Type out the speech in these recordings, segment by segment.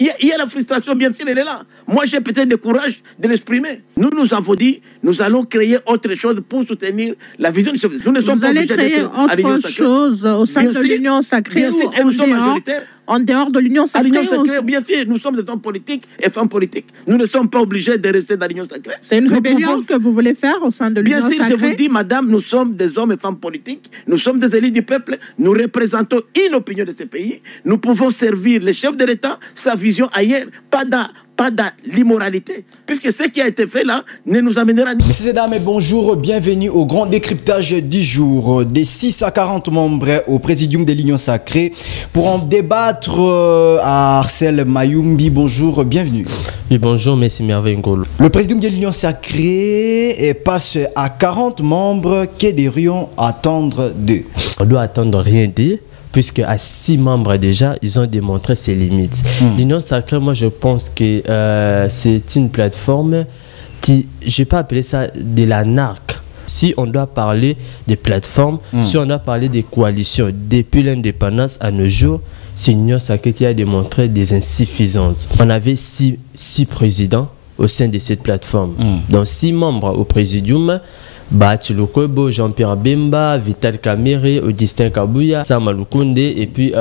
Il y a la frustration, bien sûr, elle est là. Moi, j'ai peut-être le courage de l'exprimer. Nous avons dit, nous allons créer autre chose pour soutenir la vision du chef. Nous ne sommes pas obligés d'être à l'Union sacrée. Vous allez créer autre chose au sein de l'Union sacrée ou nous sommes majoritaires. En dehors de l'Union sacrée. À l'Union sacrée, bien sûr, nous sommes des hommes politiques et femmes politiques. Nous ne sommes pas obligés de rester dans l'Union sacrée. C'est une rébellion que vous voulez faire au sein de l'Union sacrée. Bien sûr, je vous dis, madame, nous sommes des hommes et femmes politiques. Nous sommes des élus du peuple. Nous représentons une opinion de ce pays. Nous pouvons servir le chef de l'État, sa vision ailleurs, pas dans l'immoralité, puisque ce qui a été fait là ne nous amènera ni... Messieurs et dames, bonjour, bienvenue au grand décryptage du jour. Des 6 à 40 membres au présidium de l'Union sacrée pour en débattre à Arcel Mayumbi. Bonjour, bienvenue. Oui, bonjour, merci Merveille Ngolo. Le présidium de l'Union sacrée passe à 40 membres. Que devrions attendre d'eux? On doit attendre rien d'eux, puisque à 6 membres déjà, ils ont démontré ses limites. L'Union sacrée, moi je pense que c'est une plateforme qui, je ne vais pas appeler ça de la narque. Si on doit parler des plateformes, si on doit parler des coalitions, depuis l'indépendance à nos jours, c'est l'Union sacrée qui a démontré des insuffisances. On avait 6 présidents au sein de cette plateforme. Donc 6 membres au présidium. Bachilukobo, Jean-Pierre Bemba, Vital Kamere, Augustin Kabouya, Sama Lukonde et puis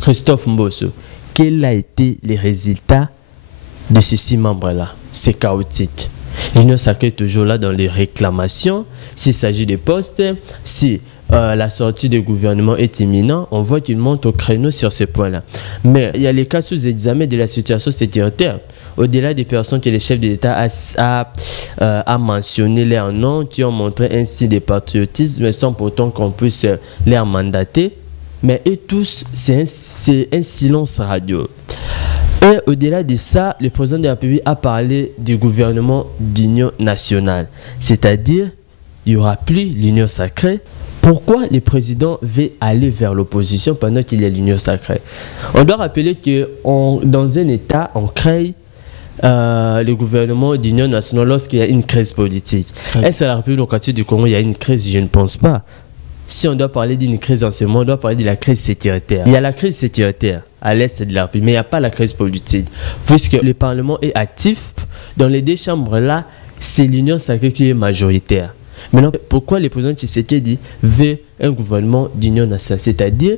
Christophe Mbosso. Quels ont été les résultats de ces 6 membres-là? C'est chaotique. L'Union sacrée est toujours là dans les réclamations. S'il s'agit des postes, si la sortie du gouvernement est imminente, on voit qu'il monte au créneau sur ce point-là. Mais il y a les cas sous examen de la situation sécuritaire. Au-delà des personnes que le chef de l'État a mentionné leurs noms, qui ont montré un signe de patriotisme, sans pourtant qu'on puisse les mandater. Mais eux tous, c'est un silence radio. Et au-delà de ça, le président de la République a parlé du gouvernement d'union nationale. C'est-à-dire, il n'y aura plus l'union sacrée. Pourquoi le président veut aller vers l'opposition pendant qu'il y a l'union sacrée? On doit rappeler que dans un État, on crée le gouvernement d'union nationale lorsqu'il y a une crise politique. Est-ce qu'à la République démocratique du Congo, il y a une crise? Je ne pense pas. Si on doit parler d'une crise en ce moment, on doit parler de la crise sécuritaire. Il y a la crise sécuritaire à l'est de la République, mais il n'y a pas la crise politique. Puisque le Parlement est actif, dans les 2 chambres-là, c'est l'union sacrée qui est majoritaire. Maintenant, pourquoi le président Tshisekedi veut un gouvernement d'union nationale? C'est-à-dire,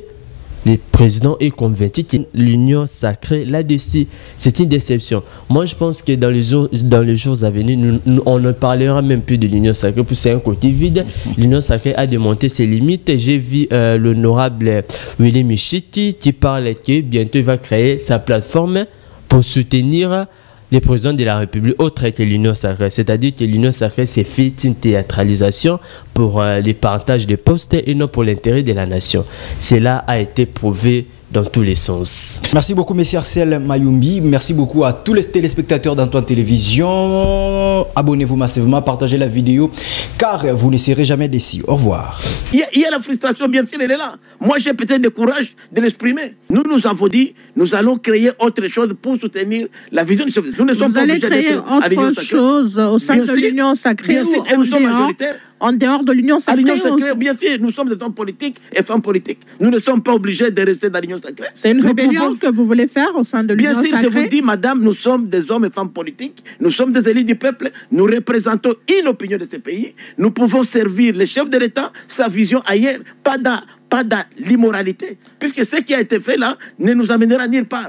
le président est convaincu que l'union sacrée, là-dessus, c'est une déception. Moi, je pense que dans les jours à venir, on ne parlera même plus de l'union sacrée, parce que c'est un côté vide. L'union sacrée a démonté ses limites. J'ai vu l'honorable Willy Michiki qui parle que bientôt il va créer sa plateforme pour soutenir les présidents de la République autre que l'Union sacrée. C'est-à-dire que l'Union sacrée s'est fait une théâtralisation pour les partages des postes et non pour l'intérêt de la nation. Cela a été prouvé dans tous les sens. Merci beaucoup, M. Arcel Mayumbi. Merci beaucoup à tous les téléspectateurs d'Antoine Télévision. Abonnez-vous massivement, partagez la vidéo, car vous ne serez jamais déçus. Au revoir. Il y a la frustration, bien sûr, elle est là. Moi, j'ai peut-être le courage de l'exprimer. Nous avons dit, nous allons créer autre chose pour soutenir la vision du chef. Nous ne sommes pas obligés d'être à l'Union sacrée. Vous allez créer autre chose au sein de l'Union sacrée ou nous sommes majoritaires. En dehors de l'Union sacrée. À l'Union sacrée, bien sûr, nous sommes des hommes politiques et femmes politiques. Nous ne sommes pas obligés de rester dans l'Union sacrée. C'est une rébellion que vous voulez faire au sein de l'Union sacrée. Bien sûr, je vous dis, madame, nous sommes des hommes et femmes politiques. Nous sommes des élus du peuple. Nous représentons une opinion de ce pays. Nous pouvons servir le chef de l'État, sa vision ailleurs, pas dans l'immoralité. Puisque ce qui a été fait là ne nous amènera nulle part.